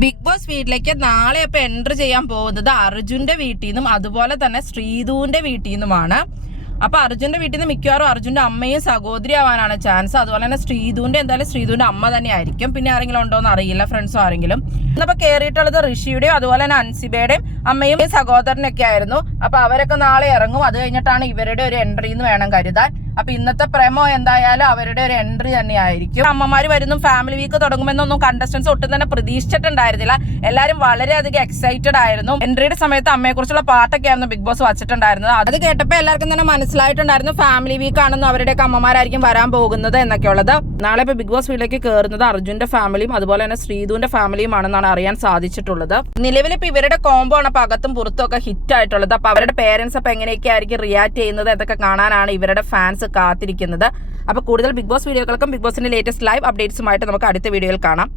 Big boss വീട്ടിലേക്ക് നാളെ ഇപ്പൊ എൻട്രി ചെയ്യാൻ പോകുന്നത് അർജുന്റെ വീട്ടിൽ നിന്നും അതുപോലെ തന്നെ ശ്രീധുവിന്റെ വീട്ടിൽ നിന്നുമാണ്. അപ്പൊ അർജുന്റെ വീട്ടിൽ നിന്ന് മിക്കവാറും അർജുന്റെ അമ്മയും സഹോദരി ആവാനാണ് ചാൻസ്. അതുപോലെ തന്നെ എന്തായാലും ശ്രീധുവിന്റെ അമ്മ തന്നെ ആയിരിക്കും. പിന്നെ ആരെങ്കിലും ഉണ്ടോ എന്ന് അറിയില്ല, ഫ്രണ്ട്സോ ആരെങ്കിലും. ഇന്നിപ്പോ കയറിയിട്ടുള്ളത് ഋഷിയുടെയും അതുപോലെ തന്നെ അൻസിബയുടെയും അമ്മയും സഹോദരനൊക്കെ ആയിരുന്നു. അപ്പൊ അവരൊക്കെ നാളെ ഇറങ്ങും. അത് കഴിഞ്ഞിട്ടാണ് ഇവരുടെ ഒരു എൻട്രി എന്ന് വേണം കരുതാൻ. അപ്പൊ ഇന്നത്തെ പ്രമോ എന്തായാലും അവരുടെ ഒരു എൻട്രി തന്നെയായിരിക്കും. അമ്മമാര് വരുന്നു, ഫാമിലി വീക്ക് തുടങ്ങുമെന്നൊന്നും കണ്ടസ്റ്റൻസ് ഒട്ടും തന്നെ പ്രതീക്ഷിച്ചിട്ടുണ്ടായിരുന്നില്ല. എല്ലാവരും വളരെയധികം എക്സൈറ്റഡ് ആയിരുന്നു. എൻട്രിയുടെ സമയത്ത് അമ്മയെ കുറിച്ചുള്ള പാട്ടൊക്കെ ആയിരുന്നു ബിഗ് ബോസ് വച്ചിട്ടുണ്ടായിരുന്നത്. അത് കേട്ടപ്പോൾ എല്ലാവർക്കും തന്നെ മനസ്സിലായിട്ടുണ്ടായിരുന്നു ഫാമിലി വീക്ക് ആണെന്നും അവരുടെയൊക്കെ അമ്മമാരായിരിക്കും വരാൻ പോകുന്നത് എന്നൊക്കെ ഉള്ളത്. നാളെ ഇപ്പൊ ബിഗ് ബോസ് വീട്ടിലേക്ക് കയറുന്നത് അർജുന്റെ ഫാമിലിയും അതുപോലെ തന്നെ ശ്രീധുവിന്റെ ഫാമിലിയും ആണെന്നാണ് അറിയാൻ സാധിച്ചിട്ടുള്ളത്. നിലവിൽ ഇപ്പൊ ഇവരുടെ കോംബോ ആണ് അപ്പൊ അകത്തും പുറത്തും ഒക്കെ ഹിറ്റ് ആയിട്ടുള്ളത്. അപ്പൊ അവരുടെ പേരൻസ് അപ്പൊ എങ്ങനെയൊക്കെ ആയിരിക്കും റിയാക്ട് ചെയ്യുന്നത് എന്നൊക്കെ കാണാനാണ് ഇവരുടെ ഫാൻസ് കാത്തിരിക്കുന്നത്. അപ്പൊ കൂടുതൽ ബിഗ് ബോസ് വീഡിയോകൾക്കും ബിഗ് ബോസിന്റെ ലേറ്റസ്റ്റ് ലൈവ് അപ്ഡേറ്റ്സുമായിട്ട് നമുക്ക് അടുത്ത വീഡിയോയിൽ കാണാം.